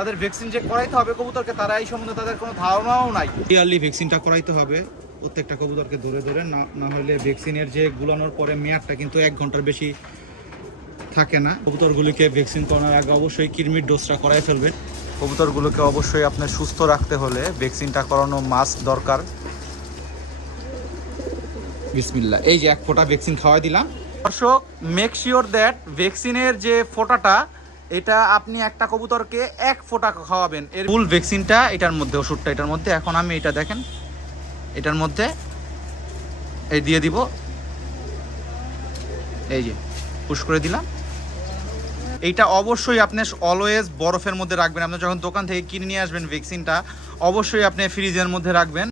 তাদের ভ্যাকসিন যে করাইতে হবে কবুতরকে, তারা এই সম্বন্ধে তাদের কোনো ধারণাও নাই। ইয়ারলি ভ্যাকসিনটা করাইতে হবে প্রত্যেকটা কবুতরকে ধরে ধরে, না হলে ভ্যাকসিনের যে গুলানোর পরে মেয়াদটা কিন্তু 1 ঘন্টার বেশি থাকে না। কবুতরগুলিকে ভ্যাকসিন করানোর আগে অবশ্যই কৃমির ডোজটা করাই ফেলবেন। কবুতরগুলোকে অবশ্যই আপনার সুস্থ রাখতে হলে ভ্যাকসিনটা করানো মাস্ট দরকার। বিসমিল্লাহ, এই যে 1 ফোঁটা ভ্যাকসিন খাওয়াই দিলাম। দর্শক, মেক শিওর দ্যাট ভ্যাকসিনের যে ফোঁটাটা, এটা আপনি একটা কবুতরকে 1 ফোঁটা খাওয়াবেন। এর ফুল ভ্যাকসিনটা এটার মধ্যে, ওষুধটা এটার মধ্যে। এখন আমি এটা দেখেন, এটার মধ্যে এই দিয়ে দিব, এই যে পুশ করে দিলাম। এইটা অবশ্যই আপনি অলওয়েজ বরফের মধ্যে রাখবেন। আপনি যখন দোকান থেকে কিনে নিয়ে আসবেন ভ্যাকসিনটা, অবশ্যই আপনি ফ্রিজের মধ্যে রাখবেন।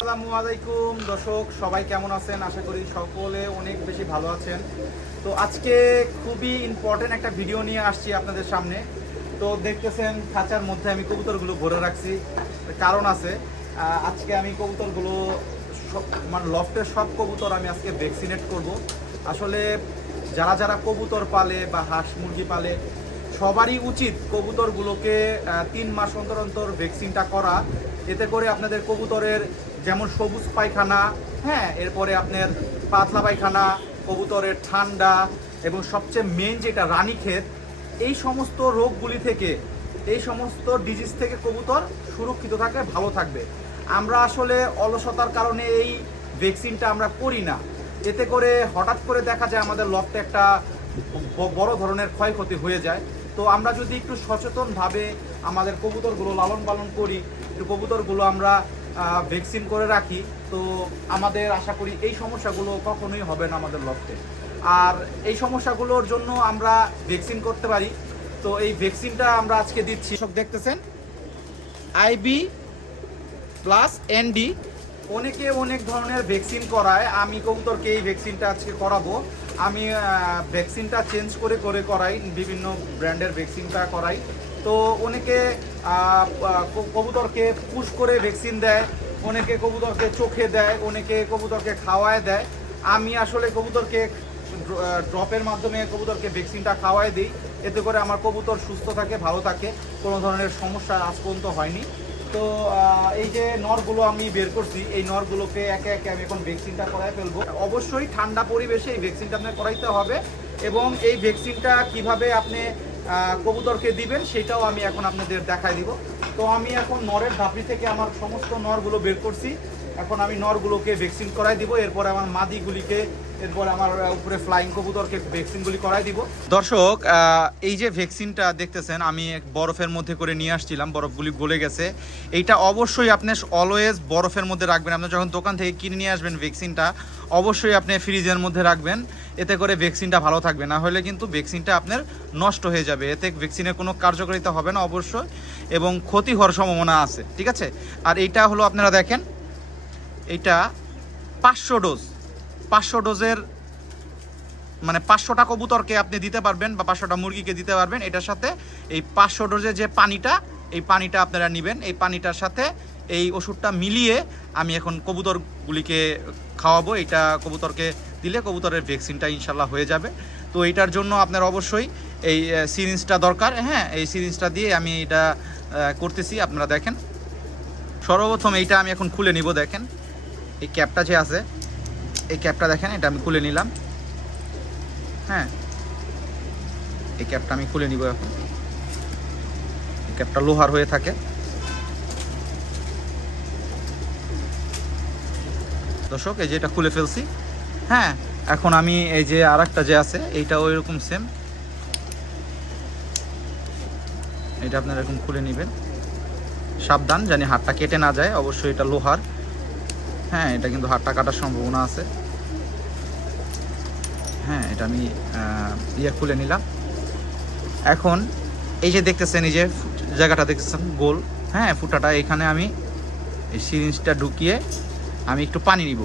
আসসালামু আলাইকুম দর্শক, সবাই কেমন আছেন? আশা করি সকলে অনেক বেশি ভালো আছেন। তো আজকে খুবই ইম্পর্টেন্ট একটা ভিডিও নিয়ে আসছি আপনাদের সামনে। তো দেখতেছেন খাঁচার মধ্যে আমি কবুতরগুলো ভরে রাখছি, কারণ আছে। আজকে আমি কবুতরগুলো মানে লফটের সব কবুতর আমি আজকে ভ্যাকসিনেট করব। আসলে যারা যারা কবুতর পালে বা হাঁস মুরগি পালে, সবারই উচিত কবুতরগুলোকে 3 মাস অন্তর অন্তর ভ্যাকসিনটা করা। এতে করে আপনাদের কবুতরের যেমন সবুজ পায়খানা, হ্যাঁ, এরপরে আপনার পাতলা পায়খানা, কবুতরের ঠান্ডা এবং সবচেয়ে মেন যেটা রানীক্ষেত, এই সমস্ত রোগগুলি থেকে, এই সমস্ত ডিজিজ থেকে কবুতর সুরক্ষিত থাকবে, ভালো থাকবে। আমরা আসলে অলসতার কারণে এই ভ্যাকসিনটা আমরা করি না। এতে করে হঠাৎ করে দেখা যায় আমাদের লফটে একটা বড় ধরনের ক্ষয়ক্ষতি হয়ে যায়। তো আমরা যদি একটু সচেতনভাবে আমাদের কবুতরগুলো লালন পালন করি, একটু কবুতরগুলো আমরা ভ্যাকসিন করে রাখি, তো আমাদের আশা করি এই সমস্যাগুলো কখনোই হবে না আমাদের লফটে। আর এই সমস্যাগুলোর জন্য আমরা ভ্যাকসিন করতে পারি। তো এই ভ্যাকসিনটা আমরা আজকে দিচ্ছি। সব দেখতেছেন আইবি প্লাস এনডি, অনেকে অনেক ধরনের ভ্যাকসিন করায়। আমি কবুতরকে এই ভ্যাকসিনটা আজকে করাবো। আমি ভ্যাকসিনটা চেঞ্জ করে করে করাই, বিভিন্ন ব্র্যান্ডের ভ্যাকসিনটা করাই। তো অনেকে কবুতরকে পুশ করে ভ্যাকসিন দেয়, অনেকে কবুতরকে চোখে দেয়, অনেকে কবুতরকে খাওয়ায় দেয়। আমি আসলে কবুতরকে ড্রপের মাধ্যমে কবুতরকে ভ্যাকসিনটা খাওয়াই দিই। এতে করে আমার কবুতর সুস্থ থাকে, ভালো থাকে, কোনো ধরনের সমস্যা আজ পর্যন্ত হয়নি। তো এই যে নরগুলো আমি বের করছি, এই নরগুলোকে একে একে আমি এখন ভ্যাকসিনটা করাই ফেলবো। অবশ্যই ঠান্ডা পরিবেশে এই ভ্যাকসিনটা আপনার করাইতে হবে, এবং এই ভ্যাকসিনটা কিভাবে আপনি কবুতরকে দিবেন সেটাও আমি এখন আপনাদের দেখাই দিব। তো আমি এখন নরের ধাপড়ি থেকে আমার সমস্ত নরগুলো বের করছি। এখন আমি নরগুলোকে ভ্যাকসিন করাই দিব, এরপরে আমার মাদিগুলিকে, এরপর আমার উপরে ফ্লাইং কবুতরকে ভ্যাকসিনগুলি করাই দিব। দর্শক, এই যে ভ্যাকসিনটা দেখতেছেন আমি বরফের মধ্যে করে নিয়ে আসছিলাম, বরফগুলি গলে গেছে। এইটা অবশ্যই আপনি অলওয়েজ বরফের মধ্যে রাখবেন। আপনি যখন দোকান থেকে কিনে নিয়ে আসবেন ভ্যাকসিনটা, অবশ্যই আপনি ফ্রিজের মধ্যে রাখবেন। এতে করে ভ্যাকসিনটা ভালো থাকবে, না হলে কিন্তু ভ্যাকসিনটা আপনার নষ্ট হয়ে যাবে। এতে ভ্যাকসিনের কোনো কার্যকারিতা হবে না অবশ্যই, এবং ক্ষতি হওয়ার সম্ভাবনা আছে, ঠিক আছে? আর এইটা হলো আপনারা দেখেন, এটা 500 ডোজ, 500 ডোজের মানে 500টা কবুতরকে আপনি দিতে পারবেন বা 500টা মুরগিকে দিতে পারবেন। এটার সাথে এই 500 ডোজের যে পানিটা, এই পানিটা আপনারা নেবেন। এই পানিটার সাথে এই ওষুধটা মিলিয়ে আমি এখন কবুতরগুলিকে খাওয়াবো। এটা কবুতরকে দিলে কবুতরের ভ্যাকসিনটা ইনশাল্লাহ হয়ে যাবে। তো এটার জন্য আপনার অবশ্যই এই সিরিঞ্জটা দরকার। হ্যাঁ, এই সিরিঞ্জটা দিয়ে আমি এটা করতেছি। আপনারা দেখেন, সর্বপ্রথম এইটা আমি এখন খুলে নিব। দেখেন এই ক্যাপটা যে আছে, এই ক্যাপটা দেখেন, এটা আমি খুলে নিলাম। হ্যাঁ, এই ক্যাপটা আমি খুলে নিব এখন। এই ক্যাপটা লোহার হয়ে থাকে। দর্শক, এই যে এটা খুলে ফেলছি। হ্যাঁ, এখন আমি এই যে আরেকটা যে আছে, এইটা ওই রকম সেম, এটা আপনারা এরকম খুলে নেবেন। সাবধান জানি হাতটা কেটে না যায়, অবশ্যই এটা লোহার। হ্যাঁ, এটা কিন্তু হাতটা কাটার সম্ভাবনা আছে। হ্যাঁ, এটা আমি খুলে নিলাম। এখন এই যে দেখতেছেন, এই যে জায়গাটা দেখতেছেন গোল, হ্যাঁ, ফুটাটা, এখানে আমি এই সিরিঞ্জটা ঢুকিয়ে আমি একটু পানি নিব।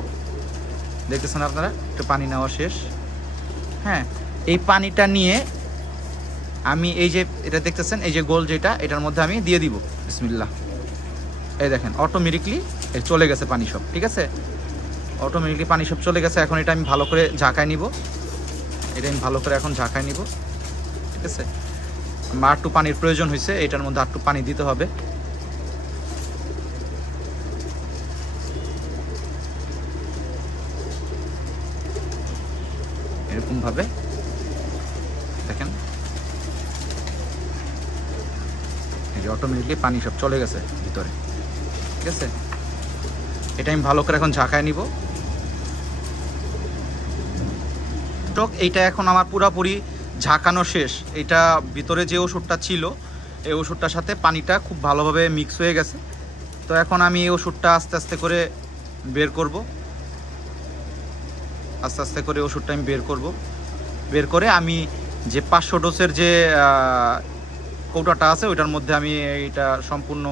দেখতেছেন আপনারা, একটু পানি নেওয়া শেষ। হ্যাঁ, এই পানিটা নিয়ে আমি এই যে এটা দেখতেছেন, এই যে গোল যেটা, এটার মধ্যে আমি দিয়ে দিব। বিসমিল্লাহ। এই দেখেন অটোমেটিকলি চলে গেছে পানি সব, ঠিক আছে? অটোমেটিকলি পানি সব চলে গেছে। এখন এটা আমি ভালো করে ঝাঁকায় নিব। এটা আমি ভালো করে এখন ঝাঁকায় নিব, ঠিক আছে। আমার একটু পানির প্রয়োজন হয়েছে, এটার মধ্যে একটু পানি দিতে হবে। এরকমভাবে দেখেন, এই যে অটোমেটিকলি পানি সব চলে গেছে ভিতরে, ঠিক আছে। এটা আমি ভালো করে এখন ঝাঁকায় নিব। এইটা এখন আমার পুরোপুরি ঝাঁকানো শেষ। এটা ভিতরে যে ওষুধটা ছিল, এই ওষুধটার সাথে পানিটা খুব ভালোভাবে মিক্স হয়ে গেছে। তো এখন আমি এই ওষুধটা আস্তে আস্তে করে বের করব, আস্তে আস্তে করে ওষুধটা আমি বের করব। বের করে আমি যে 500 ডোজের যে কৌটাটা আছে ওইটার মধ্যে আমি এইটা সম্পূর্ণ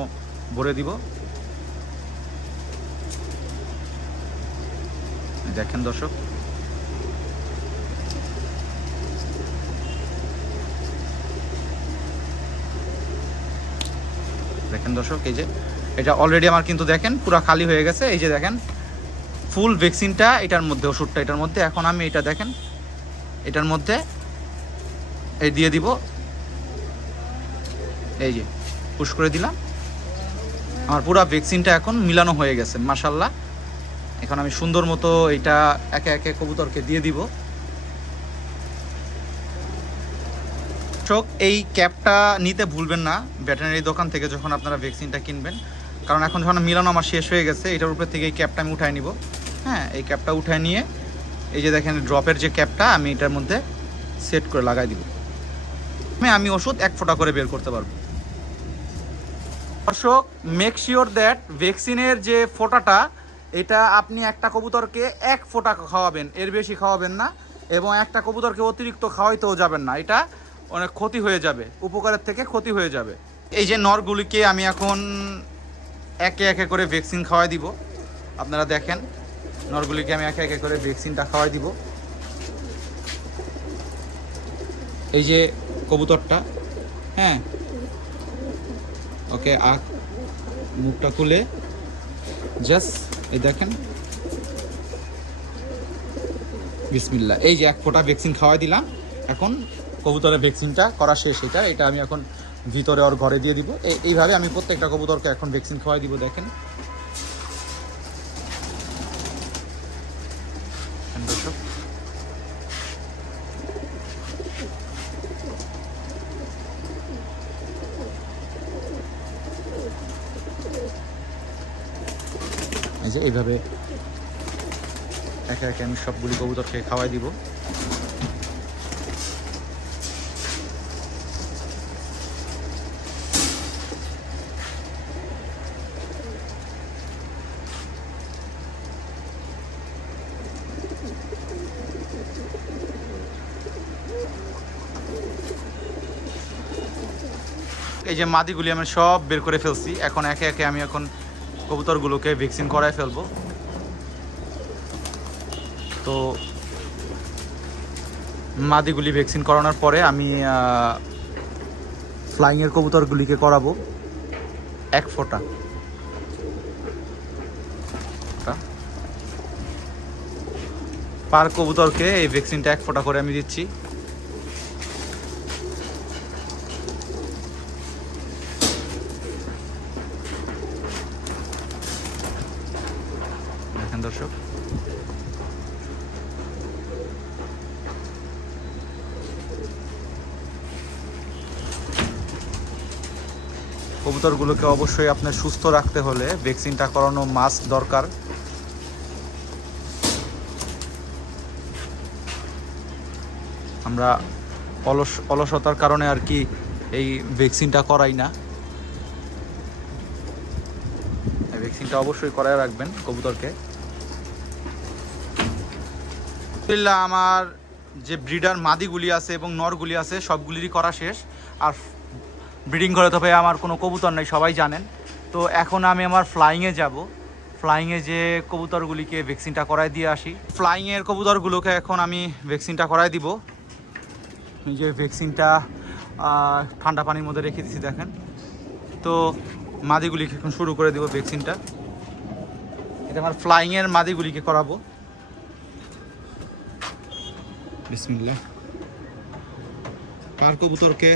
ভরে দিব। দেখেন দর্শক, দেখেন দর্শক, এই যে এটা অলরেডি আমার কিন্তু দেখেন পুরো খালি হয়ে গেছে। এই যে দেখেন ফুল ভ্যাকসিনটা এটার মধ্যে, ওষুধটা এটার মধ্যে। এখন আমি এটা দেখেন এটার মধ্যে এই দিয়ে দিব, এই যে পুশ করে দিলাম। আমার পুরো ভ্যাকসিনটা এখন মিলানো হয়ে গেছে মাশাআল্লাহ। এখন আমি সুন্দর মতো এটা একে একে কবুতরকে দিয়ে দিব। এই ক্যাপটা নিতে ভুলবেন না ভেটেরিনারি দোকান থেকে যখন আপনারা ভ্যাকসিনটা কিনবেন, কারণ এখন যখন মিলানো আমার শেষ হয়ে গেছে, এটার উপর থেকে এই ক্যাপটা আমি উঠায় নিব। হ্যাঁ, এই ক্যাপটা উঠায় নিয়ে এই যে দেখেন ড্রপের যে ক্যাপটা আমি এটার মধ্যে সেট করে লাগাই দিব। আমি ওষুধ 1 ফোঁটা করে বের করতে পারবো। দর্শক, মেক শিওর দ্যাট ভ্যাকসিনের যে ফোঁটাটা, এটা আপনি একটা কবুতরকে 1 ফোঁটা খাওয়াবেন, এর বেশি খাওয়াবেন না। এবং একটা কবুতরকে অতিরিক্ত খাওয়াইতেও যাবেন না, এটা অনেক ক্ষতি হয়ে যাবে, উপকারের থেকে ক্ষতি হয়ে যাবে। এই যে নরগুলিকে আমি এখন একে একে করে ভ্যাকসিন খাওয়াই দিব। আপনারা দেখেন, নরগুলিকে আমি একে একে করে ভ্যাকসিনটা খাওয়াই দিব। এই যে কবুতরটা, হ্যাঁ, ওকে মুখটা খুলে জাস্ট এই দেখেন, বিসমিল্লাহ। এই যে 1 ফোঁটা ভ্যাকসিন খাওয়াই দিলাম। এখন কবুতরের ভ্যাকসিনটা করা শেষ। এটা আমি এখন ভিতরে ওর ঘরে দিয়ে দিব। এইভাবে আমি প্রত্যেকটা কবুতরকে এখন ভ্যাকসিন খাওয়াই দিব। দেখেন দর্শক, এই যে এইভাবে একে একে আমি সবগুলি কবুতরকে খাওয়াই দিব। এই যে মাদিগুলি আমি সব বের করে ফেলছি। এখন একে একে আমি এখন কবুতরগুলোকে ভ্যাকসিন করায় ফেলবো। তো মাদিগুলি ভ্যাকসিন করানোর পরে আমি ফ্লাইংয়ের কবুতরগুলিকে করাবো 1 ফোঁটা। পার কবুতরকে এই ভ্যাকসিনটা 1 ফোঁটা করে আমি দিচ্ছি। দেখেন দর্শক, কবুতরগুলোকে অবশ্যই আপনার সুস্থ রাখতে হলে ভ্যাকসিনটা করানো মাস্ট দরকার। আমরা অলসতার কারণে আর কি এই ভ্যাকসিনটা করাই না। এই ভ্যাকসিনটা অবশ্যই করায় রাখবেন কবুতরকে। আমার যে ব্রিডার মাদিগুলি আছে এবং নরগুলি আছে সবগুলিরই করা শেষ। আর ব্রিডিং করে তবে আমার কোনো কবুতর নেই, সবাই জানেন। তো এখন আমি আমার ফ্লাইংয়ে যাব। ফ্লাইংয়ে যে কবুতরগুলিকে ভ্যাকসিনটা করাই দিয়ে আসি। ফ্লাইংয়ের কবুতরগুলোকে এখন আমি ভ্যাকসিনটা করাই দিব। এই যে ভ্যাকসিনটা ঠান্ডা পানির মধ্যে রেখে দিচ্ছি দেখেন। তো মাদিগুলিকে এখন শুরু করে দেবো ভ্যাকসিনটা। এটা আমার ফ্লাইংয়ের মাদিগুলিকে করাবো। বিসমিল্লাহ। পার কবুতরকে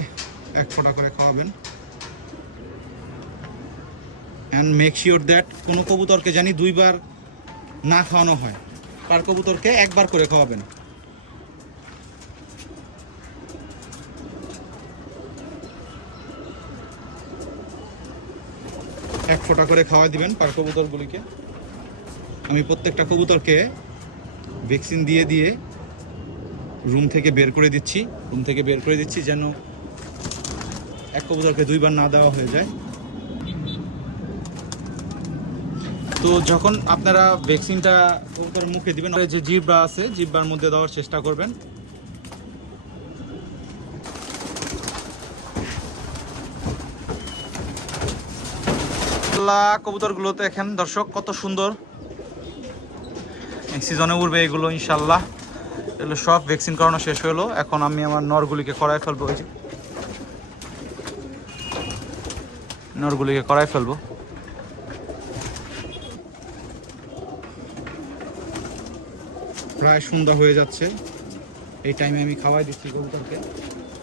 1 ফোঁটা করে খাওয়াবেন। অ্যান্ড মেক শিওর দ্যাট কোনো কবুতরকে জানি 2 বার না খাওয়ানো হয়, পার কবুতরকে 1 বার করে খাওয়াবেন। এক ফোঁটা করে খাওয়াই দিবেন পার কবুতরগুলিকে। আমি প্রত্যেকটা কবুতরকে ভ্যাকসিন দিয়ে দিয়ে রুম থেকে বের করে দিচ্ছি যেন এক কবুতরকে 2 বার না দেওয়া হয়ে যায়। তো যখন আপনারা ভ্যাকসিনটা কবুতরের মুখে দিবেন, যে জিহ্বা আছে জিহ্বার মধ্যে দেওয়ার চেষ্টা করবেন। কবুতরগুলো দেখেন দর্শক কত সুন্দর, সিজনে উঠবে এগুলো ইনশাল্লাহ। এগুলো সব ভ্যাকসিন করানো শেষ হলো। এখন আমি আমার নরগুলিকে করাই ফেলবো, প্রায় সন্ধ্যা হয়ে যাচ্ছে। এই টাইমে আমি খাওয়াই দিচ্ছি কবুতরকে।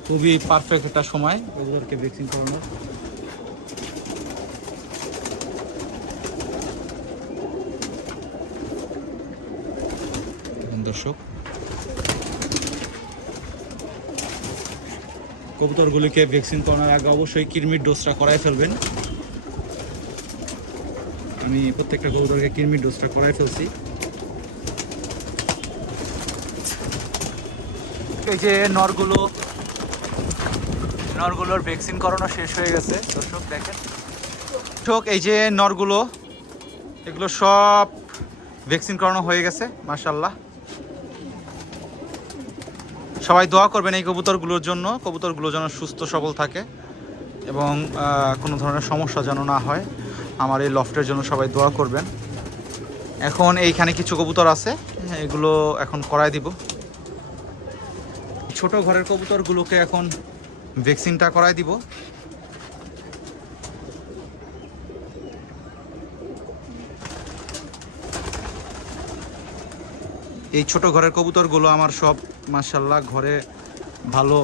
খুবই পারফেক্ট একটা সময় কবুতরকে ভ্যাকসিন করানোর। দর্শক কবুতরগুলিকে ভ্যাকসিন করানোর আগে অবশ্যই কৃমির ডোজটা করাই ফেলবেন। আমি প্রত্যেকটা কবুতরকে কৃমির ডোজটা করাই ফেলছি। এই যে নরগুলোর ভ্যাকসিন করানো শেষ হয়ে গেছে দর্শক দেখেন। দর্শক এই যে নরগুলো, এগুলো সব ভ্যাকসিন করানো হয়ে গেছে মাশাআল্লাহ। সবাই দোয়া করবেন এই কবুতরগুলোর জন্য, কবুতরগুলো যেন সুস্থ সবল থাকে এবং কোনো ধরনের সমস্যা যেন না হয়। আমার এই লফটের জন্য সবাই দোয়া করবেন। এখন এইখানে কিছু কবুতর আছে, এগুলো এখন করাই দিব। ছোট ঘরের কবুতরগুলোকে এখন ভ্যাকসিনটা করাই দিব। এই ছোট ঘরের কবুতরগুলো আমার সব মাশাআল্লাহ ঘরে ভালো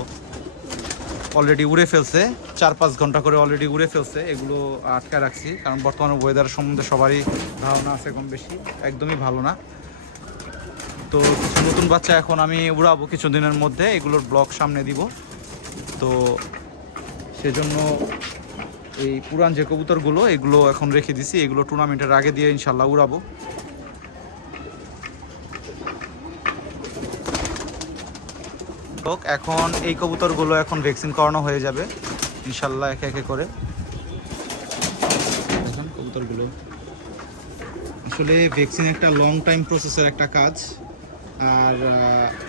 অলরেডি উড়ে ফেলছে, 4-5 ঘন্টা করে অলরেডি উড়ে ফেলছে। এগুলো আটকা রাখছি কারণ বর্তমানে ওয়েদার সম্বন্ধে সবারই ধারণা আছে কম বেশি, একদমই ভালো না। তো কিছু নতুন বাচ্চা এখন আমি উড়াবো কিছুদিনের মধ্যে, এগুলোর ব্লক সামনে দিব। তো সেজন্য এই পুরান যে কবুতরগুলো এগুলো এখন রেখে দিছি, এগুলো টুর্নামেন্টের আগে দিয়ে ইনশাল্লাহ উড়াবো। এখন এই কবুতরগুলো এখন ভ্যাকসিন করানো হয়ে যাবে ইনশাল্লাহ একে একে করে। দেখুন কবুতরগুলো আসলে ভ্যাকসিন একটা লং টাইম প্রসেসের একটা কাজ, আর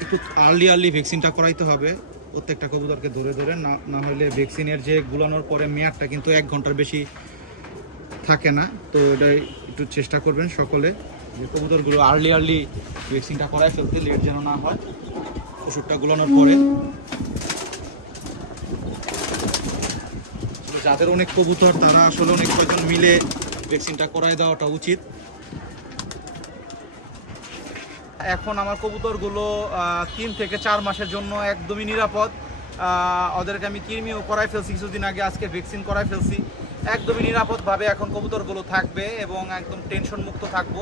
একটু আর্লি ভ্যাকসিনটা করাইতে হবে প্রত্যেকটা কবুতরকে ধরে ধরে, না হলে ভ্যাকসিনের যে গুলানোর পরে মেয়াদটা কিন্তু 1 ঘন্টার বেশি থাকে না। তো এটাই একটু চেষ্টা করবেন সকলে যে কবুতরগুলো আর্লি ভ্যাকসিনটা করাই ফেলতে, লেট যেন না হয় ওষুধটা গুলানোর পরে। যাদের অনেক কবুতর তারা আসলে অনেক কয়েকজন মিলে ভ্যাকসিনটা করাই দেওয়াটা উচিত। এখন আমার কবুতরগুলো 3 থেকে 4 মাসের জন্য একদমই নিরাপদ। ওদেরকে আমি কৃমিও করাই ফেলছি কিছুদিন আগে, আজকে ভ্যাকসিন করাই ফেলছি। একদমই নিরাপদভাবে এখন কবুতরগুলো থাকবে এবং একদম টেনশন মুক্ত থাকবো।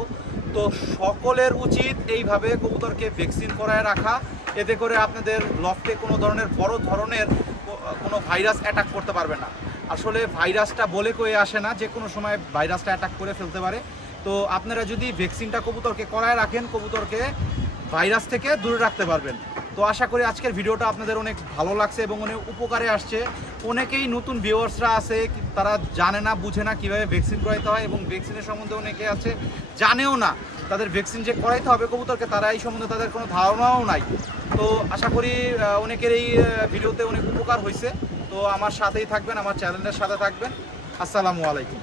তো সকলের উচিত এইভাবে কবুতরকে ভ্যাকসিন করায় রাখা, এতে করে আপনাদের লফটে কোনো ধরনের বড় ধরনের কোনো ভাইরাস অ্যাটাক করতে পারবে না। আসলে ভাইরাসটা বলে কয়ে আসে না, যে কোনো সময় ভাইরাসটা অ্যাটাক করে ফেলতে পারে। তো আপনারা যদি ভ্যাকসিনটা কবুতরকে করায় রাখেন, কবুতরকে ভাইরাস থেকে দূরে রাখতে পারবেন। তো আশা করি আজকের ভিডিওটা আপনাদের অনেক ভালো লাগছে এবং অনেক উপকারে আসছে। অনেকেই নতুন ভিউয়ার্সরা আছে, তারা জানে না বুঝে না কীভাবে ভ্যাকসিন করাইতে হয়, এবং ভ্যাকসিনের সম্বন্ধে অনেকে আছে জানেও না তাদের ভ্যাকসিন যে করাইতে হবে কবুতরকে, তারা এই সম্বন্ধে তাদের কোনো ধারণাও নাই। তো আশা করি অনেকের এই ভিডিওতে অনেক উপকার হয়েছে। তো আমার সাথেই থাকবেন, আমার চ্যানেলের সাথে থাকবেন। আসসালামু আলাইকুম।